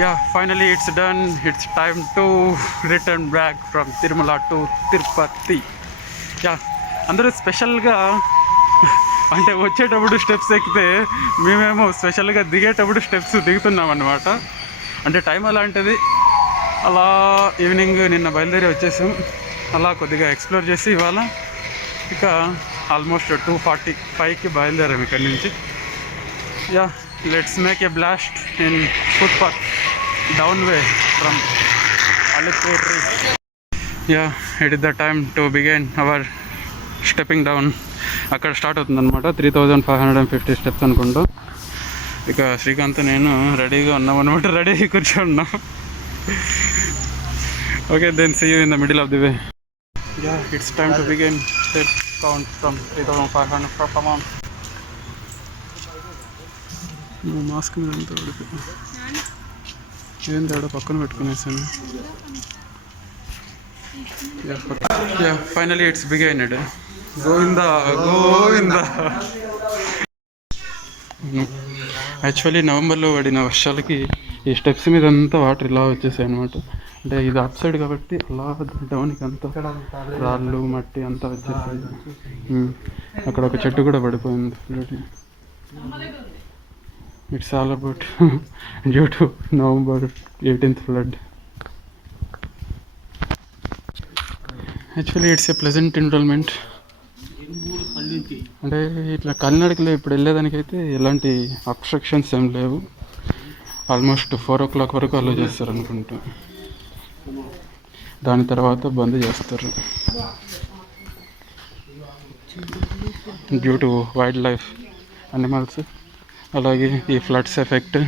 Yeah, finally it's done. It's time to return back from Tirumala to Tirupati. Yeah, అందరూ స్పెషల్గా అంటే వచ్చేటప్పుడు steps ఎక్కితే మేమేమో స్పెషల్గా దిగేటప్పుడు స్టెప్స్ దిగుతున్నాం అన్నమాట. అంటే టైం అలాంటిది. అలా ఈవినింగ్ నిన్న బయలుదేరి వచ్చేసాం. అలా కొద్దిగా ఎక్స్ప్లోర్ చేసి ఇవాళ ఇక ఆల్మోస్ట్ 2:45కి బయలుదేరాం ఇక్కడి నుంచి. Yeah, let's make a blast in foot path down way from Alipurri. Yeah, it is the time to begin our stepping down. అక్కడ స్టార్ట్ అవుతుందన్నమాట. 3550 స్టెప్స్ అనుకుంటా. ఇక శ్రీకాంత్ నేను రెడీగా ఉన్నాం అనమాట. రెడీ కూర్చున్నాం. Okay, then see you in the middle of the way. Yeah, it's time to begin step count from 3500 for come on. Mask మీద అంతా పడిపోయింది. ఏం తేడా పక్కన పెట్టుకునేసాను. Yeah, finally it's begined. Govinda Govinda. Actually నవంబర్లో పడిన వర్షాలకి ఈ స్టెప్స్ మీద అంతా వాటర్ ఇలా వచ్చేసాయి అనమాట. అంటే ఇది అప్ సైడ్ కాబట్టి అలా డౌన్కి అంతా రాళ్ళు మట్టి అంతా వచ్చేసాయి. అక్కడ ఒక చెట్టు కూడా పడిపోయింది already. It's all about due to November 18th flood. Actually it's a pleasant environment. అంటే ఇట్లా కాలినడకలో ఇప్పుడు వెళ్ళేదానికైతే ఎలాంటి అబ్స్ట్రక్షన్స్ ఏం లేవు. ఆల్మోస్ట్ 4 o'clock వరకు అలో చేస్తారు అనుకుంటా. దాని తర్వాత బంద్ చేస్తారు due to wild life animals, అలాగే ఈ ఫ్లడ్స్ ఎఫెక్ట్.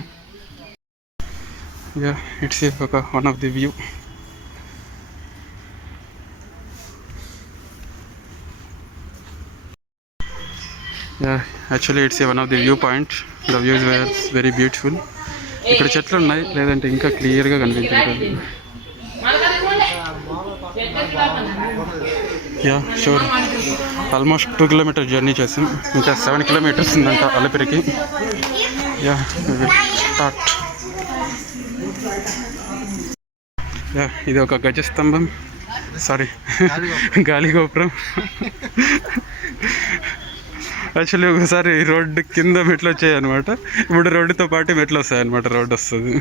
యా, ఇట్స్ ఒక one of the view. Yeah, actually it's one of the view point. The views were very beautiful. ఇక్కడ చెట్లు ఉన్నాయి, లేదంటే ఇంకా క్లియర్గా కనిపించుంటుంది. Yeah, sure. Almost 2 kilometers journey చేసాం. ఇంకా 7 kilometers ఉందంట అలిపిరికి. Yeah, start. యా, ఇది ఒక గజస్తంభం, సారీ గాలిగోపురం. యాక్చువల్లీ ఒకసారి రోడ్డు కింద మెట్లు వచ్చాయి అనమాట. ఇప్పుడు రోడ్డుతో పాటు మెట్లు వస్తాయి అనమాట. రోడ్డు వస్తుంది.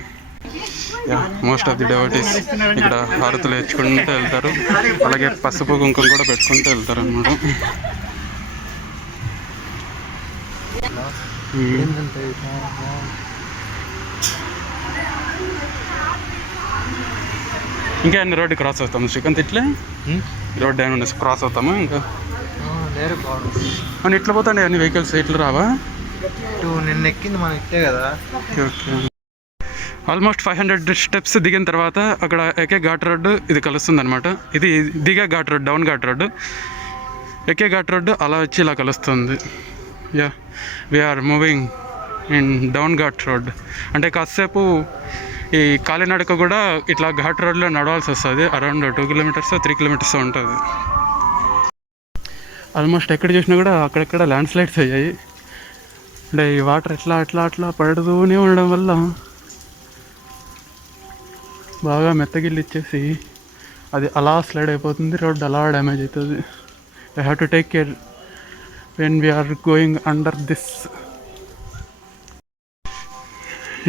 Yeah, most of the devotees ఇక్కడ హారతులు వేసుకుంటూ వెళ్తారు. అలాగే పసుపు కుంకుమ కూడా పెట్టుకుంటూ వెళ్తారు అనమాట. ఇంకా అన్ని రోడ్డు క్రాస్ అవుతాము శ్రీకాంత్. ఇట్లే రోడ్డు ఏమైనా క్రాస్ అవుతాము ఇంకా. మన ఇట్లా పోతాండే అన్ని వెహికల్స్ ఇట్లా రావా? నిన్న ఎక్కింది మనం ఇట్టే కదా. ఓకే. ఆల్మోస్ట్ 500 స్టెప్స్ దిగిన తర్వాత అక్కడ ఎక్కే ఘాట్ రోడ్డు ఇది కలుస్తుంది అనమాట. ఇది దిగే ghat road, down ghat road. ఎక్కే ఘాట్ రోడ్డు అలా వచ్చి ఇలా కలుస్తుంది. Yeah, we're moving in down ghat road. అంటే కాసేపు ఈ కాలినడక కూడా ఇట్లా ఘాట్ రోడ్లో నడవాల్సి వస్తుంది. అరౌండ్ 2 kilometers 3 kilometers ఉంటుంది. ఆల్మోస్ట్ ఎక్కడ చూసినా కూడా అక్కడెక్కడ ల్యాండ్ స్లైడ్స్ అయ్యాయి. అంటే ఈ వాటర్ ఎట్లా అట్లా అట్లా పడుతూనే ఉండడం వల్ల బాగా మెత్తగిల్లు ఇచ్చేసి అది అలా స్లైడ్ అయిపోతుంది. రోడ్ అలా డ్యామేజ్ అవుతుంది. I have to take care when we're going under this.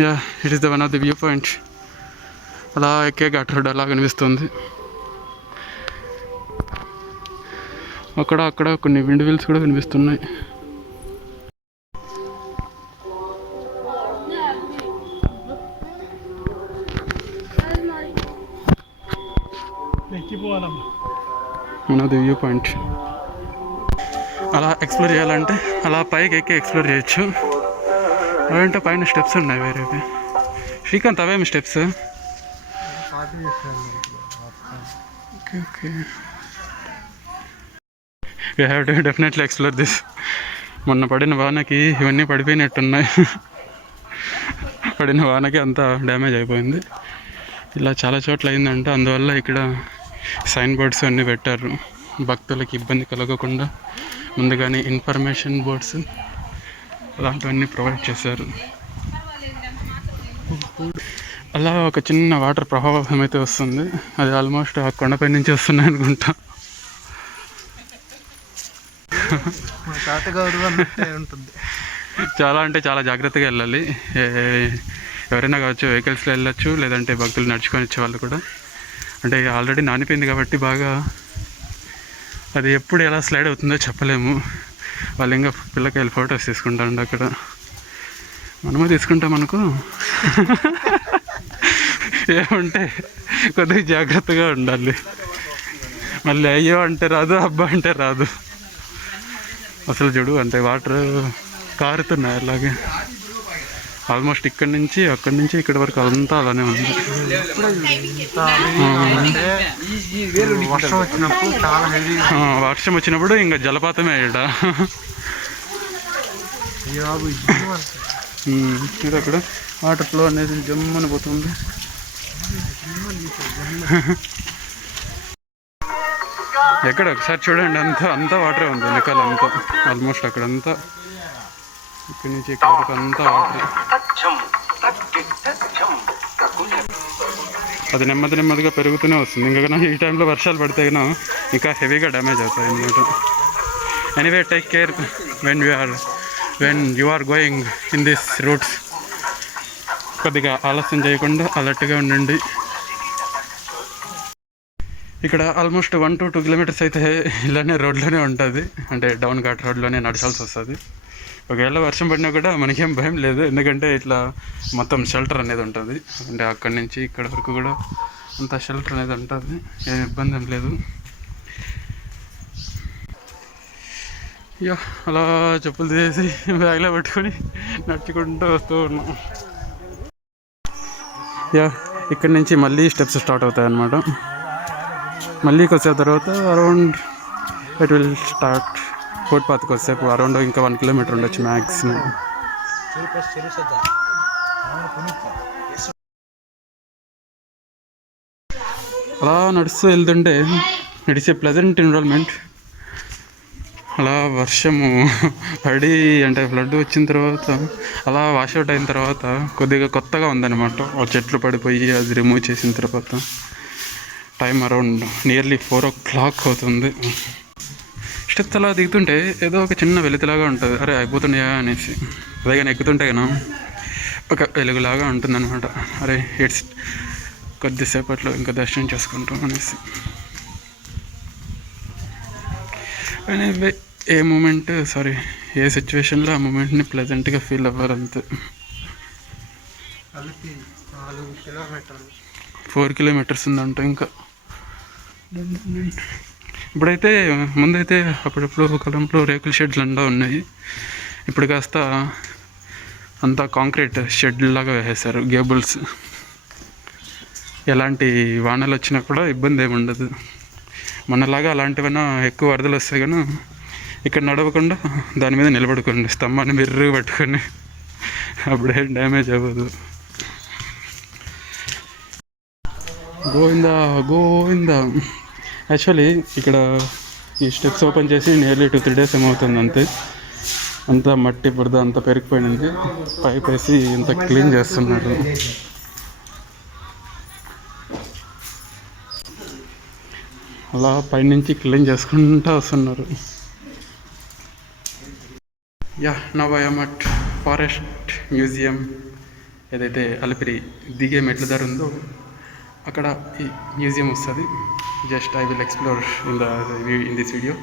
Yeah, it is the one of the view point. అలా ఎక్కే ఘాట్ రోడ్ అలా కనిపిస్తుంది. అక్కడ కొన్ని విండ్ వీల్స్ కూడా కనిపిస్తున్నాయి. One of the view point. అలా ఎక్స్ప్లోర్ చేయాలంటే అలా పైకి ఎక్కి ఎక్స్ప్లోర్ చేయొచ్చు. అవంటే పైన స్టెప్స్ ఉన్నాయి వేరే. శ్రీకాంత్, అవేమి steps? Okay okay, we have to definitely explore this. మొన్న పడిన వానకి ఇవన్నీ పడిపోయినట్టున్నాయి. పడిన వానకి అంతా డ్యామేజ్ అయిపోయింది. ఇలా చాలా చోట్ల అయిందంట. అందువల్ల ఇక్కడ సైన్ బోర్డ్స్ అన్నీ పెట్టారు. భక్తులకి ఇబ్బంది కలగకుండా ముందుగానే ఇన్ఫర్మేషన్ బోర్డ్స్ అలాంటివన్నీ ప్రొవైడ్ చేశారు. అలా ఒక చిన్న వాటర్ ప్రవాహం అయితే వస్తుంది. అది ఆల్మోస్ట్ ఆ కొండపై నుంచి వస్తున్నాయి అనుకుంటా. మా తాతగారు అన్నట్టే ఉంటుంది. చాలా అంటే చాలా జాగ్రత్తగా వెళ్ళాలి. ఎవరైనా కావచ్చు, వెహికల్స్లో వెళ్ళచ్చు, లేదంటే భక్తులు నడుచుకొని వచ్చే వాళ్ళు కూడా. అంటే ఆల్రెడీ నానిపోయింది కాబట్టి బాగా అది ఎప్పుడు ఎలా స్లైడ్ అవుతుందో చెప్పలేము. వాళ్ళు ఇంకా పిల్లకాయలు ఫొటోస్ తీసుకుంటారండి అక్కడ. మనము తీసుకుంటాం అనుకో. ఏమంటే కొద్దిగా జాగ్రత్తగా ఉండాలి. మళ్ళీ అయ్యో అంటే రాదు, అబ్బా అంటే రాదు. అసలు చూడు అంటే వాటర్ కారుతున్నాయి అలాగే. ఆల్మోస్ట్ అక్కడి నుంచి ఇక్కడి వరకు అంతా అలానే ఉంది. వర్షం వచ్చినప్పుడు చాలా హెవీ. వర్షం వచ్చినప్పుడు ఇంకా జలపాతమే ఇక్కడ. ఇది అక్కడ వాటర్ ఫ్లో అనేది జమ్మని పోతుంది. ఎక్కడ ఒకసారి చూడండి, అంతా వాటరే ఉంది వెనకాల అంతా. ఆల్మోస్ట్ అక్కడంతా ఇక్కడి నుంచి ఇక్కడ వరకు అంతా వాటర్. అది నెమ్మదిగా పెరుగుతూనే వస్తుంది. ఇంకా ఈ టైంలో వర్షాలు పడితే ఇంకా హెవీగా డ్యామేజ్ అవుతాయి అన్నమాట. Anyway, take care when you are going in this routes. కొద్దిగా ఆలస్యం చేయకుండా అలర్ట్గా ఉండండి. ఇక్కడ ఆల్మోస్ట్ 1 to 2 kilometers అయితే ఇలానే రోడ్లోనే ఉంటుంది. అంటే డౌన్ ఘాట్ రోడ్లోనే నడచాల్సి వస్తుంది. ఒకవేళ వర్షం పడినా కూడా మనకేం భయం లేదు, ఎందుకంటే ఇట్లా మొత్తం షెల్టర్ అనేది ఉంటుంది. అంటే అక్కడి నుంచి ఇక్కడ వరకు కూడా అంత షెల్టర్ అనేది ఉంటుంది, ఏం ఇబ్బంది ఏం లేదు. అలా చెప్పులు తీసి బ్యాగ్లో పెట్టుకొని నడుచుకుంటూ వస్తూ ఉన్నాం. ఇక్కడి నుంచి మళ్ళీ స్టెప్స్ స్టార్ట్ అవుతాయి అన్నమాట. మళ్ళీ కొద్దిసేపు తర్వాత అరౌండ్ ఇట్ విల్ స్టార్ట్ ఫుట్పాత్కి వచ్చేపు అరౌండ్ ఇంకా 1 kilometer ఉండొచ్చు మ్యాక్సిమం. అలా నడుస్తూ వెళ్తుంటే ఇట్స్ ఏ ప్లెజెంట్ ఎన్విరాన్మెంట్. అలా వర్షము పడి అంటే ఫ్లడ్ వచ్చిన తర్వాత అలా వాషౌట్ అయిన తర్వాత కొద్దిగా కొత్తగా ఉందన్నమాట. ఆ చెట్లు పడిపోయి అది రిమూవ్ చేసిన తర్వాత టైం అరౌండ్ నియర్లీ 4 o'clock అవుతుంది. స్టెప్స్ అలా దిగుతుంటే ఏదో ఒక చిన్న వెలుతులాగా ఉంటుంది. అరే అయిపోతున్నాయా అనేసి. అదే కానీ ఎక్కుతుంటే కన్నా ఒక వెలుగులాగా ఉంటుందన్నమాట. అరే ఇట్స్ కొద్దిసేపట్లో ఇంకా దర్శనం చేసుకుంటాం అనేసి. ఏ సిచ్యువేషన్లో ఆ మూమెంట్ని ప్లెజెంట్గా ఫీల్ అవ్వాలి అంతే. 4 kilometers ఉందంట ఇంకా. ఇప్పుడైతే ముందైతే అప్పుడప్పుడు కాలంలో రేకుల షెడ్లు అంతా ఉన్నాయి. ఇప్పుడు కాస్త అంతా కాంక్రీట్ షెడ్ లాగా వేసేసారు, గేబుల్స్. ఎలాంటి వానలు వచ్చినా కూడా ఇబ్బంది ఏమి ఉండదు. మనలాగా అలాంటివన్నా ఎక్కువ వరదలు వస్తాయి కానీ ఇక్కడ నడవకుండా దాని మీద నిలబడుకోండి, స్తంభాన్ని బిర్రు పట్టుకొని. అప్పుడేం డ్యామేజ్ అవ్వదు. గోవిందా. యాక్చువల్లీ ఇక్కడ ఈ స్టెప్స్ ఓపెన్ చేసి నియర్లీ 2-3 days ఏమవుతుంది అంతే. అంతా మట్టి బురద అంతా పెరిగిపోయింది. పైప్ వేసి ఇంత క్లీన్ చేస్తున్నారు. అలా పైనుంచి క్లీన్ చేసుకుంటూ వస్తున్నారు. Now I am at forest museum. ఏదైతే అలిపిరి దిగే మెట్ల దారి ఉందో అక్కడ ఈ మ్యూజియం వస్తుంది. Just I will explore in this video.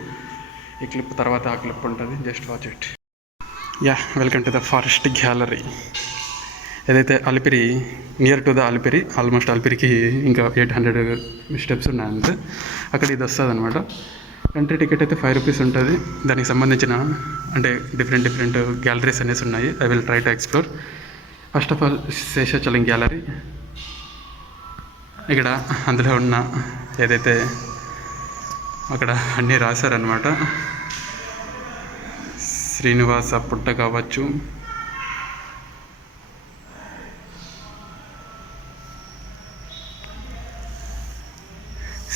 ఈ క్లిప్ తర్వాత ఆ క్లిప్ ఉంటుంది, just watch it. Welcome to the forest gallery. ఏదైతే Alipiri near to the Alipiri, almost అలిపిరికి ఇంకా 800 steps ఉన్నాయంటే అక్కడ ఇది వస్తుంది అనమాట. ఎంట్రీ టికెట్ అయితే 5 rupees ఉంటుంది. దానికి సంబంధించిన అంటే డిఫరెంట్ గ్యాలరీస్ అనేసి ఉన్నాయి. I will try to explore. First of all Seshachalam gallery. ఇక్కడ అందులో ఉన్న ఏదైతే అక్కడ అన్నీ రాశారనమాట. శ్రీనివాస పుట్ట కావచ్చు,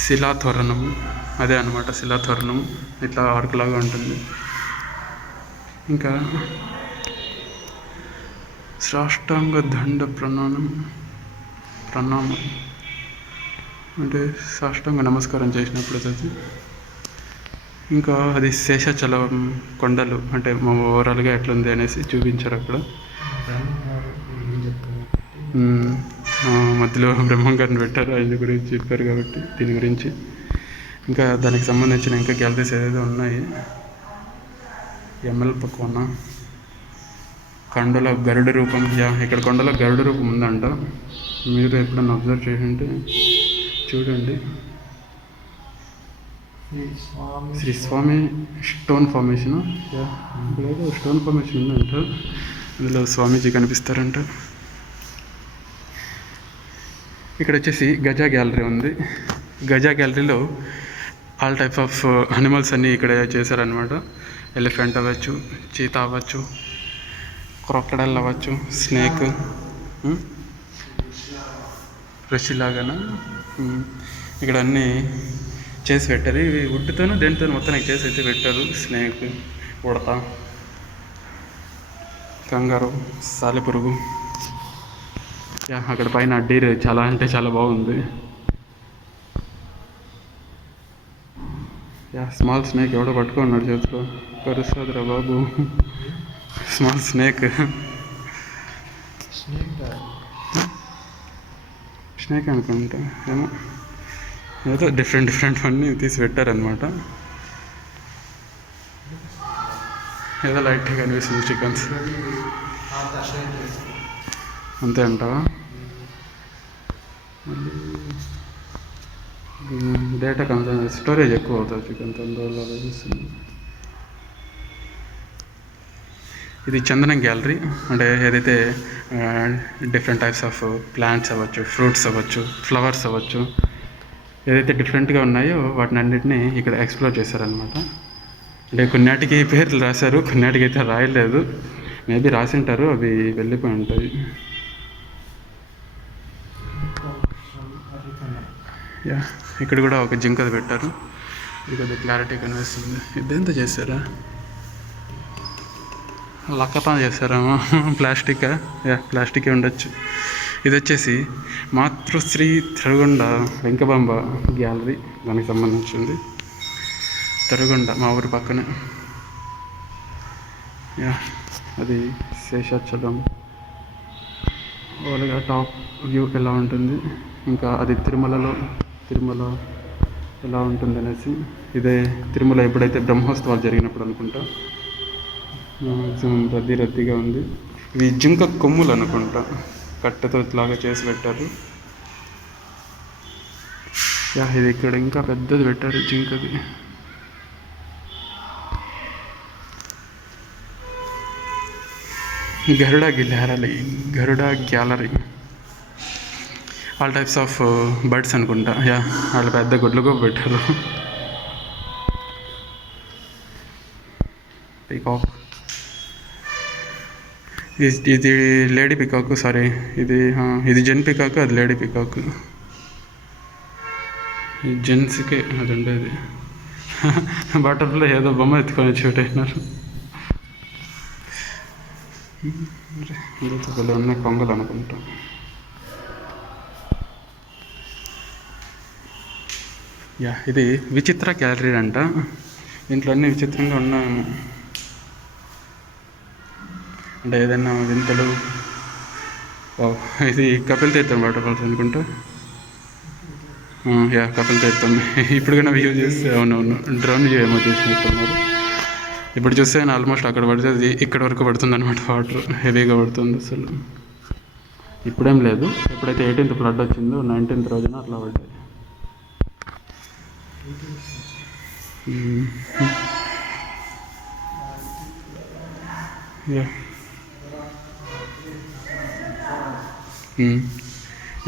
శిలాతోరణం, అదే అనమాట శిలాతోరణం. ఇట్లా ఆర్కులాగా ఉంటుంది. ఇంకా సాష్టాంగ దండ ప్రణామం అంటే సాష్టాంగ నమస్కారం చేసినప్పుడు అది. ఇంకా అది శేషాచలం కొండలు అంటే మా ఓవరాల్గా ఎట్లుంది అనేసి చూపించారు అక్కడ. మధ్యలో బ్రహ్మంగారిని పెట్టారు, ఆయన గురించి చెప్పారు కాబట్టి దీని గురించి. ఇంకా దానికి సంబంధించిన ఇంకా గ్యాలరీస్ ఏదైతే ఉన్నాయి. ఎమ్మెల్ పకోన కొండల గరుడ రూపం. ఇక్కడ కొండల గరుడ రూపం ఉందంట, మీరు ఎప్పుడన్నా అబ్జర్వ్ చేసింటే చూడండి. శ్రీ స్వామి స్టోన్ ఫార్మేషన్, ఇక్కడేదో స్టోన్ ఫార్మేషన్ ఉందంట, అందులో స్వామీజీ కనిపిస్తారంట. ఇక్కడ వచ్చేసి గజా గ్యాలరీ ఉంది. గజా గ్యాలరీలో ఆల్ టైప్ ఆఫ్ అనిమల్స్ అన్నీ ఇక్కడ చేశారనమాట. ఎలిఫెంట్ అవ్వచ్చు, చీతా అవ్వచ్చు, క్రొకడైల్ అవ్వచ్చు, స్నేక్, ఫ్రెష్ లాగానా ఇక్కడ అన్నీ చేసి పెట్టారు. ఇవి వుడ్తోనూ దేనితోనూ మొత్తం చేసి అయితే పెట్టారు. స్నేక్, ఉడత, కంగారు, సాలెపురుగు. అక్కడ పైన డీర్ చాలా అంటే చాలా బాగుంది. స్మాల్ స్నేక్ ఎవడో పట్టుకున్నాడు చేతిలో, కరుస్తుందిరా బాబు. స్మాల్ స్నేక్ అనుకుంటా, ఏదో డిఫరెంట్ అన్నీ తీసి పెట్టారనమాట. ఏదో లైట్గా కనిపిస్తుంది చికెన్స్, అంతే అంటావా? డేటా కన్సర్న్ స్టోరేజ్ ఎక్కువ అవుతుంది చికెన్, తొందరలో అనిపిస్తుంది. ఇది చందనం గ్యాలరీ, అంటే ఏదైతే డిఫరెంట్ టైప్స్ ఆఫ్ ప్లాంట్స్ అవ్వచ్చు, ఫ్రూట్స్ అవ్వచ్చు, ఫ్లవర్స్ అవ్వచ్చు, ఏదైతే డిఫరెంట్గా ఉన్నాయో వాటిని అన్నింటినీ ఇక్కడ ఎక్స్ప్లోర్ చేశారనమాట. అంటే కొన్నిటికి పేర్లు రాశారు, కొన్నిటికి అయితే రాయలేదు. మేబీ రాసింటారు, అవి వెళ్ళిపోయి ఉంటాయి. ఇక్కడ కూడా ఒక జింకది పెట్టారు, ఇది కొద్దిగా క్లారిటీ కనిపిస్తుంది. ఇదెంత చేశారా, లక్కతా చేశారేమో, ప్లాస్టికే ఉండొచ్చు. ఇది వచ్చేసి మాతృశ్రీ తరుగుండ వెంకబాంబ గ్యాలరీ, దానికి సంబంధించింది. తరుగుండ మా ఊరి పక్కనే. అది శేషాచలం వాళ్ళగా టాప్ వ్యూ ఎలా ఉంటుంది, ఇంకా అది తిరుమల ఎలా ఉంటుంది అనేసి. ఇదే తిరుమల ఎప్పుడైతే బ్రహ్మోత్సవాలు జరిగినప్పుడు అనుకుంటా, రద్దీగా ఉంది. ఇవి జింక కొమ్ములు అనుకుంటా, కట్టెతో ఇట్లాగా చేసి పెట్టారు. ఇది ఇక్కడ ఇంకా పెద్దది పెట్టారు జింకది. Garuda gallery all types of birds అనుకుంటా. వాళ్ళు పెద్ద గుడ్లుగా పెట్టారు. పీకాక్, ఇది లేడీ పికాక్, సారీ ఇది జెన్ పికాక్, అది లేడీ పికాక్. జెంట్స్కి అది ఉండేది. బటర్ఫ్లై ఏదో బొమ్మ ఎత్తుకొని చూటైనారు. ఉన్నాయి కొంగలు అనుకుంటా. ఇది విచిత్ర గ్యాలరీ అంట. దీంట్లో అన్నీ విచిత్రంగా ఉన్నాము, అంటే ఏదైనా వింతలు. ఇది కపిల్ తీర్థం వాటర్ ఫాల్స్ అనుకుంటా. కపిల్ తీర్థం. ఇప్పుడు కన్నా వ్యూ చేస్తే అవునవును డ్రోన్ వ్యూ ఏమో చేసినట్టున్నారు. ఇప్పుడు చూస్తే ఆల్మోస్ట్ అక్కడ పడితే అది ఇక్కడ వరకు పడుతుంది అనమాట. వాటర్ హెవీగా పడుతుంది అసలు. ఇప్పుడేం లేదు, ఎప్పుడైతే 18th ఫ్లడ్ వచ్చిందో 19th రోజున అట్లా పడ్డాయి.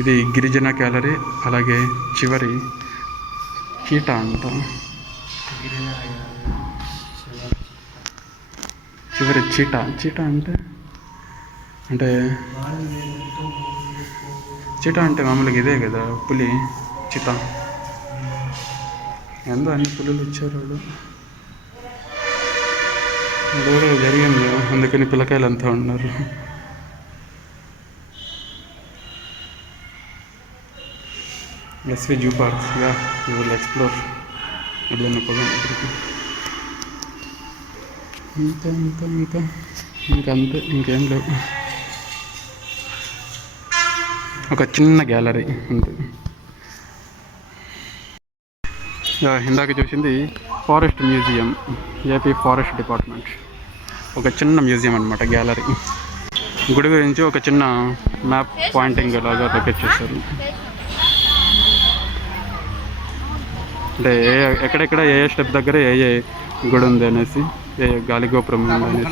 ఇది గిరిజన గ్యాలరీ, అలాగే చివరి చీటా అంట. చివరి చీటా అంటే చీటా అంటే మామూలుగా ఇదే కదా, పులి, చీతా. ఎంతో అన్ని పులులు ఇచ్చారు వాడు. జరిగింది, అందుకని పిల్లకాయలు అంతా ఉన్నారు. SV zoo parks yeah you will explore. ఎప్పుడైనా పోదాం ఇక్కడికి. ఇంకంతే ఇంకేం లేవు. ఒక చిన్న గ్యాలరీ అంతే. ఇందాక చూసింది forest museum, AP forest department. ఒక చిన్న మ్యూజియం అనమాట, గ్యాలరీ. గుడి గురించి ఒక చిన్న మ్యాప్ పాయింటింగ్ లాగా లొకేట్ చేశారు. అంటే ఎక్కడెక్కడ ఏ స్టెప్ దగ్గర ఏ గుడి ఉంది అనేసి, ఏ గాలిగోపురం ఉంది అనేసి.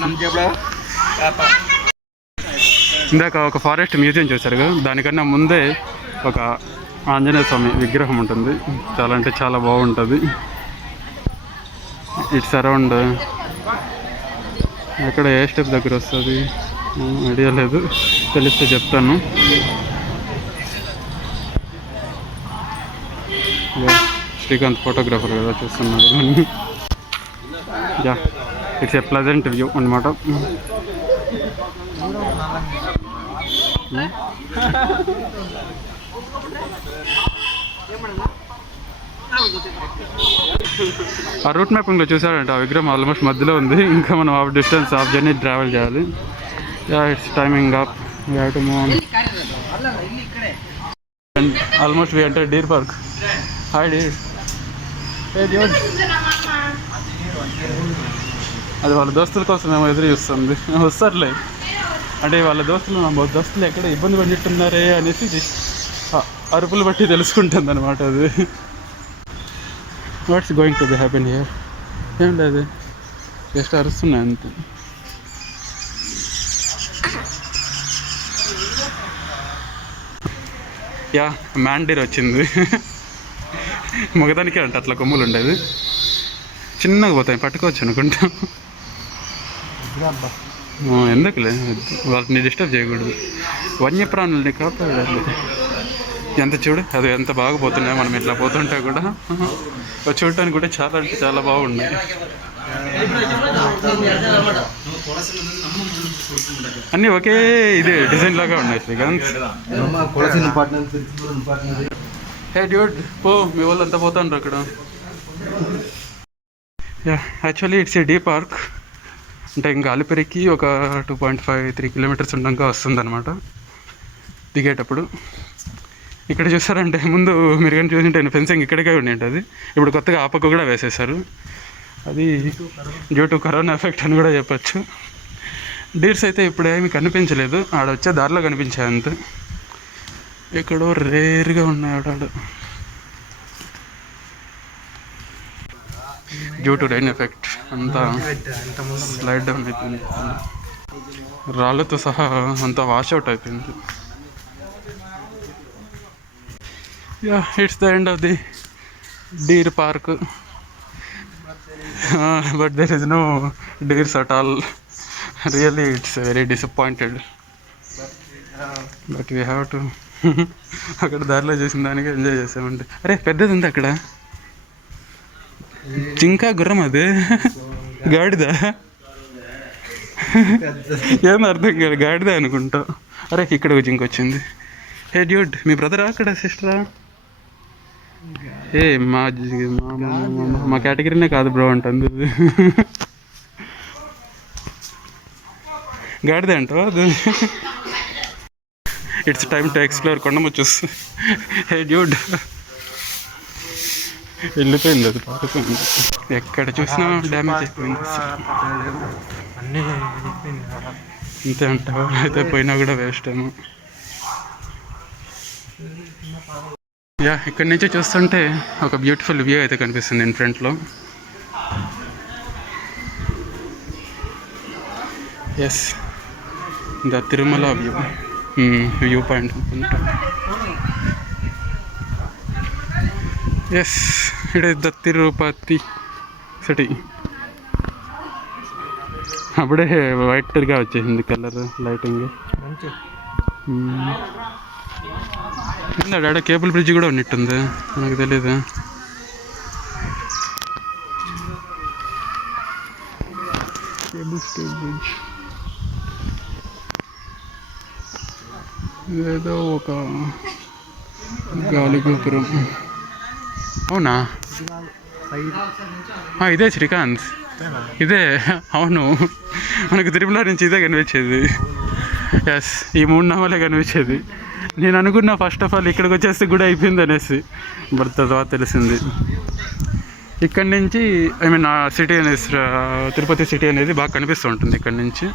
ఇందాక ఒక ఫారెస్ట్ మ్యూజియం చూశారు కదా, దానికన్నా ముందే ఒక ఆంజనేయ స్వామి విగ్రహం ఉంటుంది. చాలా అంటే చాలా బాగుంటుంది. ఇట్స్ అరౌండ్ ఎక్కడ ఏ స్టెప్ దగ్గర వస్తుంది ఐడియా లేదు, తెలిస్తే చెప్తాను. శ్రీకాంత్ ఫోటోగ్రాఫర్ కదా చూస్తున్నారు. Yeah it's a pleasant view అనమాట. ఆ రూట్ మ్యాపింగ్లో చూసారంటే ఆ విగ్రహం ఆల్మోస్ట్ మధ్యలో ఉంది. ఇంకా మనం హాఫ్ జర్నీ ట్రావెల్ చేయాలి. It's timing up. We have to move on. Almost we enter deer park. Hi deer. అది వాళ్ళ దోస్తుల కోసం మేము ఎదురు చూస్తుంది. వస్తారులే అంటే వాళ్ళ దోస్తులు ఎక్కడ ఇబ్బంది పడినట్టున్నారే అనేసి అరుపులు బట్టి తెలుసుకుంటుంది అనమాట. అది what's going to be happen here. ఏం లేదు, జస్ట్ అరుస్తున్నాయి అంతే. యా మ్యాండీర్ వచ్చింది. మగదానికే అంట అట్లా కొమ్ములు ఉండేది. చిన్నగా పోతాయి, పట్టుకోవచ్చు అనుకుంటా. ఎందుకులే, వాళ్ళని డిస్టర్బ్ చేయకూడదు. వన్యప్రాణుల్ని కాపాడాలి. ఎంత చూడు అది ఎంత బాగా పోతున్నాయి. మనం ఇట్లా పోతుంటే కూడా చూడటానికి కూడా చాలా అంటే చాలా బాగున్నాయి. అన్నీ ఒకే ఇది డిజైన్ లాగా ఉన్నాయి శ్రీకాంత్. హే డ్యూడ్ పో, మీ వాళ్ళు అంతా పోతాండ్రు అక్కడ. Yeah actually it's a deer park. అంటే ఇంకా అలిపిరికి ఒక 2.53 కిలోమీటర్స్ ఉండగా వస్తుందన్నమాట దిగేటప్పుడు. ఇక్కడ చూసారంటే ముందు మీరు కానీ చూసింటే ఫెన్సింగ్ ఇక్కడికే ఉండేది. అది ఇప్పుడు కొత్తగా ఆ పక్క కూడా వేసేసారు. అది డ్యూ టు కరోనా ఎఫెక్ట్ అని కూడా చెప్పచ్చు. డీర్స్ అయితే ఇప్పుడు ఏమీ కనిపించలేదు, ఆడ వచ్చే దారిలో కనిపించాయి అంతే. ఎక్కడో రేర్గా ఉన్నాయి ఆడాడు. డ్యూ టు రైన్ ఎఫెక్ట్ అంతా స్లైడ్ డౌన్ అయిపోయింది. రాళ్ళతో సహా అంతా వాష్అవుట్ అయిపోయింది. Yeah it's the end of the deer park. But there is no deers at all. Really it's very disappointed. But we have to. అక్కడ దారిలో చూసిన దానికి ఎంజాయ్ చేసామండి. అరే పెద్దది ఉంది అక్కడ, జింక గుర్రం, అది గాడిద, ఏం అర్థం కాదు, గాడిద అనుకుంటా. అరే ఇక్కడ ఒక జింక వచ్చింది. హే డ్యూడ్, మీ బ్రదరా అక్కడ సిస్టరా? ఏ మా కేటగిరీనే కాదు బ్రో అంటుంది. గాడిద అంటావా అది? ఇట్స్ టైమ్ టు ఎక్స్ప్లోర్ కొండముచ్చూస్. హే డ్యూడ్, వెళ్ళిపోయింది అది, పారిపోయింది. ఎక్కడ చూసినా డ్యామేజ్ అయిపోయింది. అంతే అంటావా? అయితే పోయినా కూడా వేస్ట్ ఏమో. యా ఇక్కడి నుంచి చూస్తుంటే ఒక బ్యూటిఫుల్ వ్యూ అయితే కనిపిస్తుంది ఇన్ ఫ్రంట్లో. Yes the Tirumala view point అనుకుంటా. Yes it is the Tirupati city. అప్పుడే వైట్గా వచ్చేసింది కలర్ లైటింగ్. డాడా కేబుల్ బ్రిడ్జ్ కూడా ఉన్నట్టుంది, నాకు తెలీదు. కేబుల్ స్టే బ్రిడ్జ్ ఇదేదో ఒక గాలిగోపురం. అవునా? ఇదే శ్రీకాంత్, ఇదే. అవును, మనకు తిరుమల నుంచి ఇదే కనిపించేది. ఎస్, ఈ 3 నామాలే కనిపించేది. నేను అనుకున్నా ఫస్ట్ ఆఫ్ ఆల్ ఇక్కడికి వచ్చేస్తే గుడి అయిపోయింది అనేసి, బట్ తర్వాత తెలిసింది ఇక్కడి నుంచి ఐ మీన్ ఆ సిటీ అనేది తిరుపతి సిటీ అనేది బాగా కనిపిస్తూ ఉంటుంది ఇక్కడ నుంచి.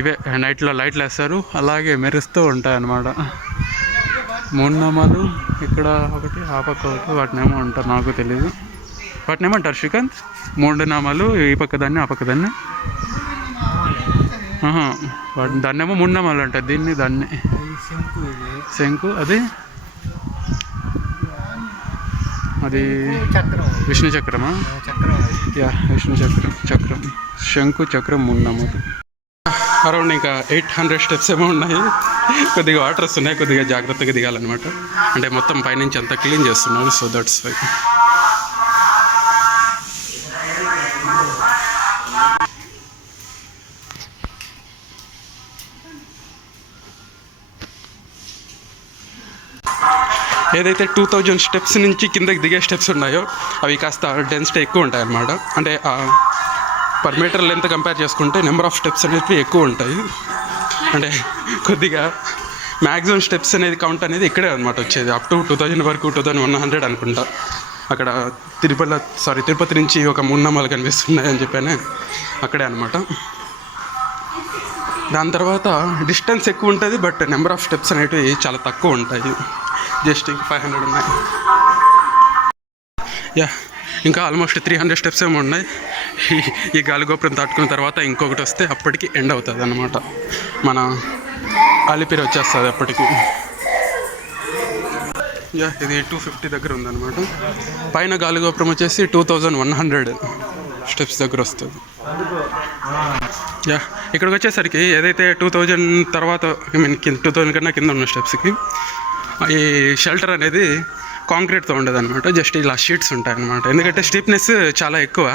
ఇవే నైట్లో లైట్లు వేస్తారు, అలాగే మెరుస్తూ ఉంటాయి అన్నమాట. 3 నామాలు ఇక్కడ ఒకటి, ఆ పక్క ఒకటి, వాటినేమో అంటారు నాకు తెలియదు. వాటిని ఏమంటారు శ్రీకాంత్? 3 నామాలు, ఈ పక్క దాన్ని ఆ పక్క దాన్ని. దాన్నేమో 3 నామాలు అంటారు, దాన్ని శంకు. అది విష్ణు చక్రమా? విష్ణు చక్రం, శంకు చక్రం 3 నామాలు. అరౌండ్ ఇంకా 800 స్టెప్స్ ఏమో ఉన్నాయి. కొద్దిగా వాటర్ వస్తున్నాయి, కొద్దిగా జాగ్రత్తగా దిగాలన్నమాట. అంటే మొత్తం పైనుంచి అంతా క్లీన్ చేస్తున్నారు, సో దట్స్ వై. ఏదైతే 2000 స్టెప్స్ నుంచి కిందకి దిగే స్టెప్స్ ఉన్నాయో అవి కాస్త డెన్సిటీ ఎక్కువ ఉంటాయి అన్నమాట. అంటే పర్ మీటర్ లెంత్ కంపేర్ చేసుకుంటే నెంబర్ ఆఫ్ స్టెప్స్ అనేవి ఎక్కువ ఉంటాయి. అంటే కొద్దిగా మ్యాక్సిమం స్టెప్స్ అనేది కౌంట్ అనేది ఇక్కడే అనమాట వచ్చేది. అప్ టు 2000 వరకు, 2100 అనుకుంటా. అక్కడ తిరుపతి నుంచి ఒక 3 నామాలు కనిపిస్తున్నాయి అని చెప్పానే, అక్కడే అనమాట. దాని తర్వాత డిస్టెన్స్ ఎక్కువ ఉంటుంది, బట్ నెంబర్ ఆఫ్ స్టెప్స్ అనేవి చాలా తక్కువ ఉంటాయి. జస్ట్ 500 ఉన్నాయి. ఇంకా ఆల్మోస్ట్ 300 స్టెప్స్ ఏమో ఉన్నాయి. ఈ గాలిగోపురం దాటుకున్న తర్వాత ఇంకొకటి వస్తే అప్పటికి ఎండ్ అవుతుంది అన్నమాట. మన అలిపిరి వచ్చేస్తుంది అప్పటికి. ఇది 250 దగ్గర ఉందన్నమాట. పైన గాలిగోపురం వచ్చేసి 2100 స్టెప్స్ దగ్గర వస్తుంది. ఇక్కడికి వచ్చేసరికి ఏదైతే 2000 తర్వాత ఐ మీన్ 2000 కన్నా కింద ఉన్న స్టెప్స్కి ఈ షెల్టర్ అనేది కాంక్రీట్తో ఉండదు అనమాట. జస్ట్ ఇలా షీట్స్ ఉంటాయి అన్నమాట. ఎందుకంటే స్టీప్నెస్ చాలా ఎక్కువ,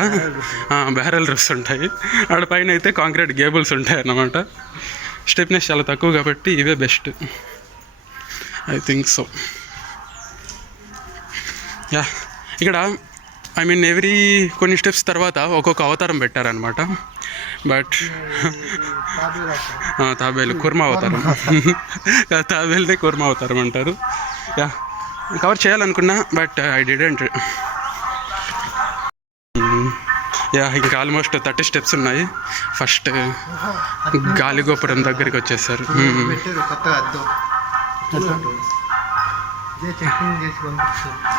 బ్యారల్ రూఫ్స్ ఉంటాయి. ఆడ పైన అయితే కాంక్రీట్ గేబుల్స్ ఉంటాయి అన్నమాట. స్టీప్నెస్ చాలా తక్కువ కాబట్టి ఇవే బెస్ట్, ఐ థింక్ సో. ఇక్కడ ఐ మీన్ కొన్ని స్టెప్స్ తర్వాత ఒక్కొక్క అవతారం పెట్టారనమాట. బట్ తాబేలు కుర్మా అవతారం, తాబేలుదే కుర్మా అవతారం అంటారు. కవర్ చేయాలనుకున్నా, బట్ ఐ డిడెంట్. ఇంకా ఆల్మోస్ట్ 30 స్టెప్స్ ఉన్నాయి. ఫస్ట్ గాలిగోపురం దగ్గరికి వచ్చేసారు.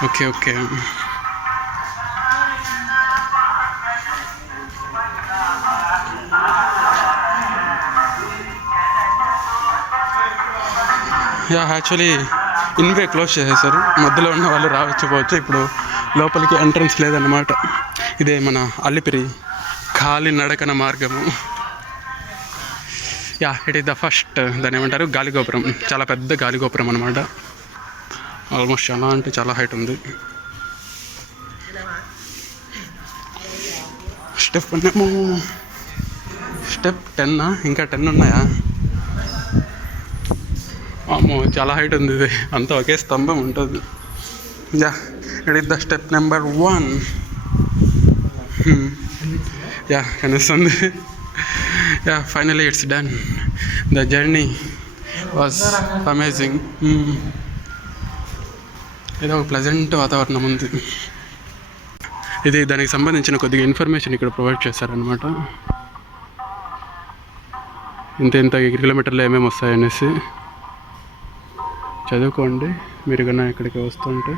ఓకే. యాక్చువల్లీ ఇన్వే క్లోజ్ చేసేసారు. మధ్యలో ఉన్న వాళ్ళు రావచ్చు. ఇప్పుడు లోపలికి ఎంట్రన్స్ లేదన్నమాట. ఇదే మన అలిపిరి ఖాళీ నడకన మార్గము. ఇట్ ఈస్ ద ఫస్ట్, దాన్ని ఏమంటారు, గాలిగోపురం. చాలా పెద్ద గాలిగోపురం అనమాట. ఆల్మోస్ట్ చాలా అంటే చాలా హైట్ ఉంది. స్టెప్ 10 ఇంకా 10 ఉన్నాయా? అమ్మో, చాలా హైట్ ఉంది. ఇది అంతా ఒకే స్తంభం ఉంటుంది. It is the step number 1. కనిపిస్తుంది. Finally it's done. The journey was amazing. ఇది ఒక ప్లెజెంట్ వాతావరణం ఉంది. ఇది దానికి సంబంధించిన కొద్దిగా ఇన్ఫర్మేషన్ ఇక్కడ ప్రొవైడ్ చేశారనమాట. ఇంత కిలోమీటర్లు ఏమేమి వస్తాయనేసి చదువుకోండి మీరు కన్నా ఇక్కడికి వస్తుంటే.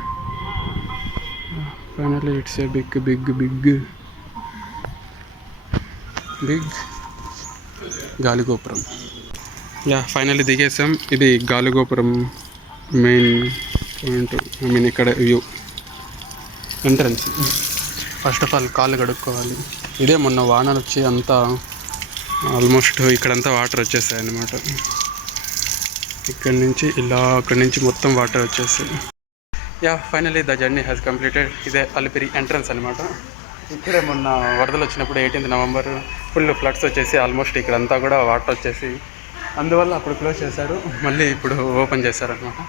Finally it's a big Galigopuram. Finally దిగేసాం. ఇది Galigopuram main point. I mean ఇక్కడ view entrance. First of all కాళ్ళు కడుక్కోవాలి. ఇదే మొన్న వానలు వచ్చి అంతా ఆల్మోస్ట్ ఇక్కడంతా వాటర్ వచ్చేసాయి అన్నమాట. ఇక్కడ నుంచి ఇలా అక్కడి నుంచి మొత్తం వాటర్ వచ్చేసాయి. Finally the journey has completed. ఇదే అలిపిరి ఎంట్రన్స్ అనమాట. ఇక్కడే మొన్న వరదలు వచ్చినప్పుడు 18th నవంబర్ ఫుల్ ఫ్లడ్స్ వచ్చేసి ఆల్మోస్ట్ ఇక్కడంతా కూడా వాటర్ వచ్చేసి అందువల్ల అప్పుడు క్లోజ్ చేశారు. మళ్ళీ ఇప్పుడు ఓపెన్ చేశారనమాట.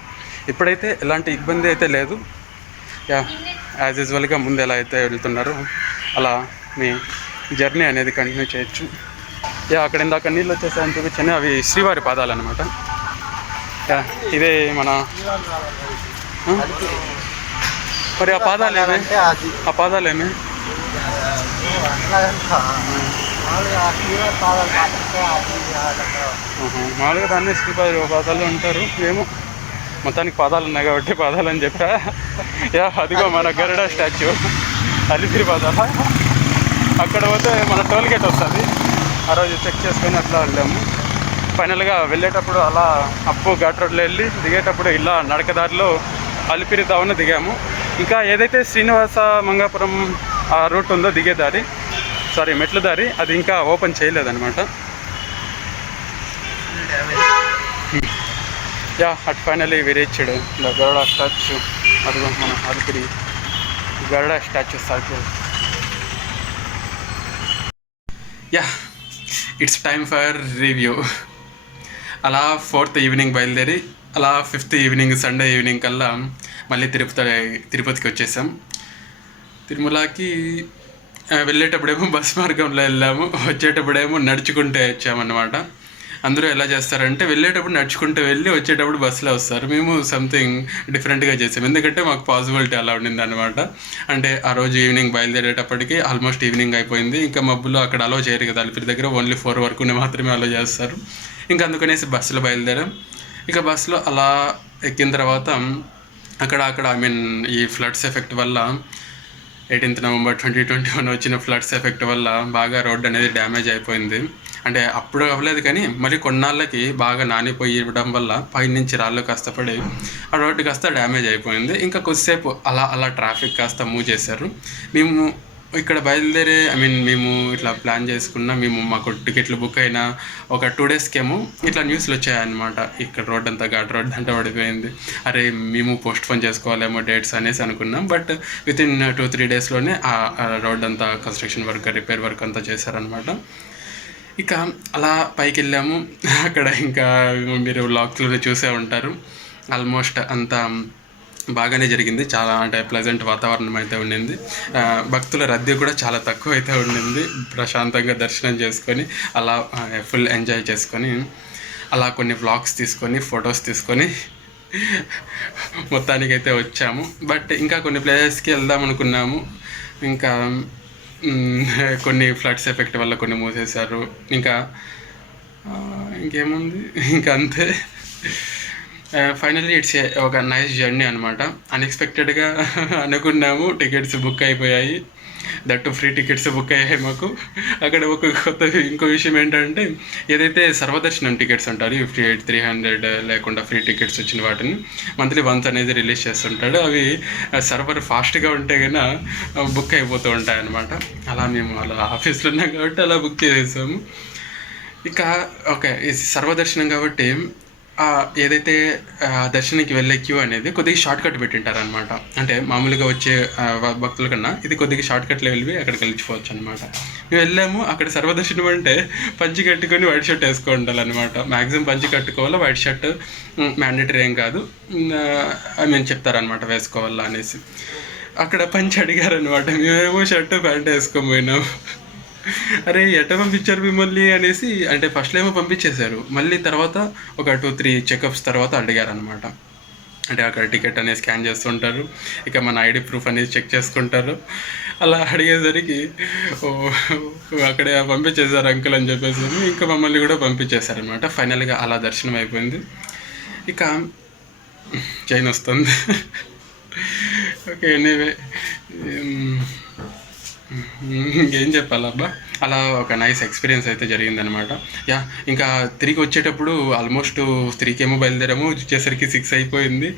ఇప్పుడైతే ఎలాంటి ఇబ్బంది అయితే లేదు. యా, యాజ్ యూజువల్గా ముందు ఎలా అయితే వెళ్తున్నారో అలా మీ జర్నీ అనేది కంటిన్యూ చేయొచ్చు. యా, అక్కడ ఇందాక నీళ్ళు వచ్చేసాయని చూపించాను, అవి శ్రీవారి పాదాలు అనమాట. యా, ఇదే మన మరి ఆ పాదాలు ఏమి, ఆ పాదాలు ఏమి మామూలుగా దాన్ని శ్రీవారి పాదాలు అంటారు. ఏమో మొత్తానికి పాదాలు ఉన్నాయి కాబట్టి పాదాలు అని చెప్పా. యా, అదిగో మన గరుడ స్టాచ్యూ, అలిపిరి పాదాల. అక్కడ పోతే మన టోల్ గేట్ వస్తుంది, ఆ రోజు చెక్ చేసుకొని అట్లా వెళ్ళాము. ఫైనల్గా వెళ్ళేటప్పుడు అలా అప్పు ఘాట్ రోడ్లో వెళ్ళి దిగేటప్పుడు ఇలా నడకదారిలో అలిపిరి దావున దిగాము. ఇంకా ఏదైతే శ్రీనివాస మంగాపురం ఆ రూట్ ఉందో దిగే దారి, సారీ మెట్ల దారి, అది ఇంకా ఓపెన్ చేయలేదన్నమాట. Yeah, at finally we reached the Garuda statue. అదిగో మన Alipiri Garuda statue circle. Yeah, it's time for review. అలా 4th ఈవినింగ్ బయలుదేరి అలా 5th ఈవినింగ్ సండే ఈవినింగ్ కల్లా మళ్ళీ తిరుపతికి వచ్చేసాం. తిరుమలకి వెళ్ళేటప్పుడేమో బస్ మార్గంలో వెళ్ళాము, వచ్చేటప్పుడేమో నడుచుకుంటే వచ్చామన్నమాట. అందరూ ఎలా చేస్తారంటే వెళ్ళేటప్పుడు నడుచుకుంటూ వెళ్ళి వచ్చేటప్పుడు బస్సులో వస్తారు. మేము సంథింగ్ డిఫరెంట్గా చేసాం, ఎందుకంటే మాకు పాసిబిలిటీ అలా ఉండింది అనమాట. అంటే ఆ రోజు ఈవినింగ్ బయలుదేరేటప్పటికి ఆల్మోస్ట్ ఈవినింగ్ అయిపోయింది. ఇంకా మబ్బులో అక్కడ అలో చేయరు కదా, అలిపిరి దగ్గర ఓన్లీ 4 వరకు మాత్రమే అలో చేస్తారు. ఇంకా అందుకనేసి బస్సులో బయలుదేరాం. ఇక బస్సులో అలా ఎక్కిన తర్వాత అక్కడ ఐ మీన్ ఈ ఫ్లడ్స్ ఎఫెక్ట్ వల్ల 18th November 2021 వచ్చిన ఫ్లడ్స్ ఎఫెక్ట్ వల్ల బాగా రోడ్డు అనేది డ్యామేజ్ అయిపోయింది. అంటే అప్పుడు అవ్వలేదు కానీ మరి కొన్నాళ్ళకి బాగా నానిపోయి ఇవ్వడం వల్ల పైనుంచి రాళ్ళు కాస్త పడి ఆ రోడ్డు కాస్త డ్యామేజ్ అయిపోయింది. ఇంకా కొద్దిసేపు అలా ట్రాఫిక్ కాస్త మూవ్ చేశారు. మేము ఇక్కడ బయలుదేరే మేము ఇట్లా ప్లాన్ చేసుకున్న మాకు టికెట్లు బుక్ అయిన ఒక 2 డేస్కేమో ఇట్లా న్యూస్లు వచ్చాయన్నమాట. ఇక్కడ రోడ్ అంతా ఘాట్ రోడ్ అంతా పడిపోయింది, అరే మేము పోస్ట్ పోన్ చేసుకోవాలేమో డేట్స్ అనేసి అనుకున్నాం. బట్ వితిన్ 2-3 డేస్లోనే ఆ రోడ్ అంతా కన్స్ట్రక్షన్ వర్క్, రిపేర్ వర్క్ అంతా చేశారనమాట. ఇక అలా పైకి వెళ్ళాము. అక్కడ ఇంకా మీరు వ్లాగ్స్లో చూసే ఉంటారు, ఆల్మోస్ట్ అంతా బాగానే జరిగింది. చాలా అంటే ప్లెజెంట్ వాతావరణం అయితే ఉండింది. భక్తుల రద్దీ కూడా చాలా తక్కువ అయితే ఉండింది. ప్రశాంతంగా దర్శనం చేసుకొని అలా ఫుల్ ఎంజాయ్ చేసుకొని అలా కొన్ని వ్లాగ్స్ తీసుకొని ఫొటోస్ తీసుకొని మొత్తానికైతే వచ్చాము. బట్ ఇంకా కొన్ని ప్లేసెస్కి వెళ్దాం అనుకున్నాము. ఇంకా కొన్ని ఫ్లడ్స్ ఎఫెక్ట్ వల్ల కొన్ని మూసేశారు. ఇంకేముంది, ఇంకా అంతే. ఫైనల్లీ ఇట్స్ ఒక నైస్ జర్నీ అనమాట. అన్ఎక్స్పెక్టెడ్గా అనుకున్నాము, టికెట్స్ బుక్ అయిపోయాయి. దట్టు ఫ్రీ టికెట్స్ బుక్ అయ్యాయి మాకు. అక్కడ ఇంకో విషయం ఏంటంటే, ఏదైతే సర్వదర్శనం టికెట్స్ ఉంటారు 58, 300 లేకుండా ఫ్రీ టికెట్స్ వచ్చిన వాటిని మంత్లీ వన్స్ అనేది రిలీజ్ చేస్తుంటాడు. అవి సర్వర్ ఫాస్ట్గా ఉంటే కన్నా బుక్ అయిపోతూ ఉంటాయి అన్నమాట. అలా మేము అలా ఆఫీస్లో ఉన్నాం కాబట్టి అలా బుక్ చేసేసాము. ఇక ఓకే, ఇది సర్వదర్శనం కాబట్టి ఏదైతే దర్శనానికి వెళ్ళే క్యూ అనేది కొద్దిగా షార్ట్ కట్ పెట్టింటారనమాట. అంటే మామూలుగా వచ్చే భక్తుల కన్నా ఇది కొద్దిగా షార్ట్ కట్లో వెళ్ళి అక్కడికి వెళ్ళిపోవచ్చు అనమాట. మేము వెళ్ళాము. అక్కడ సర్వదర్శనం అంటే పంచి కట్టుకొని వైట్ షర్ట్ వేసుకోవాలన్నమాట. మ్యాక్సిమం పంచి కట్టుకోవాలా, వైట్ షర్ట్ మ్యాండేటరీ ఏం కాదు, చెప్తారనమాట వేసుకోవాలా అనేసి. అక్కడ పంచి అడిగారనమాట. మేమేమో షర్ట్ ప్యాంట్ వేసుకొని పోయినాము. అరే ఎట్ట పంపించారు మిమ్మల్ని అనేసి, అంటే ఫస్ట్లో ఏమో పంపించేశారు, మళ్ళీ తర్వాత ఒక 2-3 చెకప్స్ తర్వాత అడిగారనమాట. అంటే అక్కడ టికెట్ అనేది స్కాన్ చేస్తుంటారు, ఇక మన ఐడి ప్రూఫ్ అనేది చెక్ చేసుకుంటారు. అలా అడిగేసరికి అక్కడే పంపించేశారు అంకుల్ అని చెప్పేసి ఇంకా మమ్మల్ని కూడా పంపించేశారనమాట. ఫైనల్గా అలా దర్శనం అయిపోయింది. ఇక చైన్ వస్తుంది. ఓకే, ఎనీవే ఇంకేం చెప్పాలబ్బా, అలా ఒక నైస్ ఎక్స్పీరియన్స్ అయితే జరిగిందనమాట. యా, ఇంకా తిరిగి వచ్చేటప్పుడు ఆల్మోస్ట్ 3 ఏమో బయలుదేరాము, వచ్చేసరికి 6 అయిపోయింది.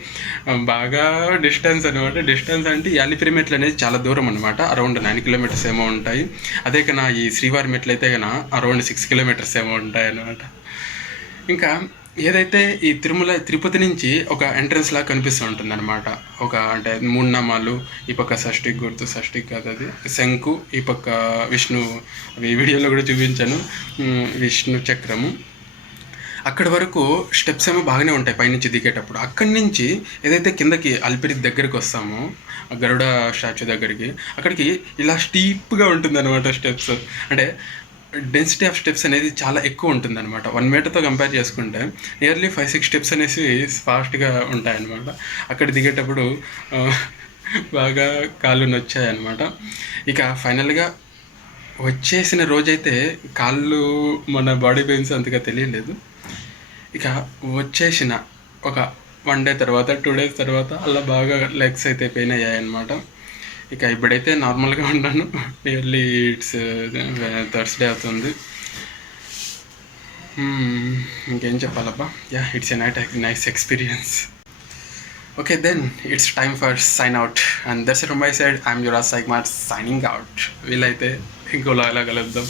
బాగా డిస్టెన్స్ అనమాట. డిస్టెన్స్ అంటే అలిపిరి మెట్లు అనేది చాలా దూరం అనమాట, అరౌండ్ 9 కిలోమీటర్స్ ఏమో ఉంటాయి. అదే కన్నా ఈ శ్రీవారి మెట్లు అయితే కన్నా అరౌండ్ 6 కిలోమీటర్స్ ఏమో ఉంటాయి అనమాట. ఇంకా ఏదైతే ఈ తిరుపతి నుంచి ఒక ఎంట్రన్స్ లాగా కనిపిస్తూ ఉంటుంది అనమాట. ఒక అంటే 3 నామాలు, ఈ పక్క షష్ఠికి గుర్తు, షష్ఠికి కాదు అది శంకు, ఈ పక్క విష్ణు, అవి వీడియోలో కూడా చూపించాను, విష్ణు చక్రము. అక్కడి వరకు స్టెప్స్ ఏమో బాగానే ఉంటాయి పైనుంచి దిగేటప్పుడు. అక్కడి నుంచి ఏదైతే కిందకి అలిపిరి దగ్గరికి వస్తామో గరుడ స్టాచ్యూ దగ్గరికి, అక్కడికి ఇలా స్టీప్గా ఉంటుందన్నమాట స్టెప్స్. అంటే డెన్సిటీ ఆఫ్ స్టెప్స్ అనేది చాలా ఎక్కువ ఉంటుందన్నమాట. 1 మీటర్తో కంపేర్ చేసుకుంటే నియర్లీ 5-6 స్టెప్స్ అనేసి ఫాస్ట్గా ఉంటాయన్నమాట. అక్కడ దిగేటప్పుడు బాగా కాళ్ళు నొచ్చాయన్నమాట. ఇక ఫైనల్గా వచ్చేసిన రోజైతే కాళ్ళు మన బాడీ పెయిన్స్ అంతగా తెలియలేదు. ఇక వచ్చేసిన ఒక 1 డే తర్వాత 2 డేస్ తర్వాత అలా బాగా లెగ్స్ అయితే పెయిన్ అయ్యాయన్నమాట. ఇక ఇప్పుడైతే నార్మల్గా ఉన్నాను. నియర్లీ ఇట్స్ థర్స్డే అవుతుంది. ఇంకేం చెప్పాలబ్బా. Yeah, it's a nice experience. Okay, then it's time for sign out, and that's it from my side. I'm Yuvraj Saikmar signing out. వీలైతే ఇంకోలా కలుద్దాం.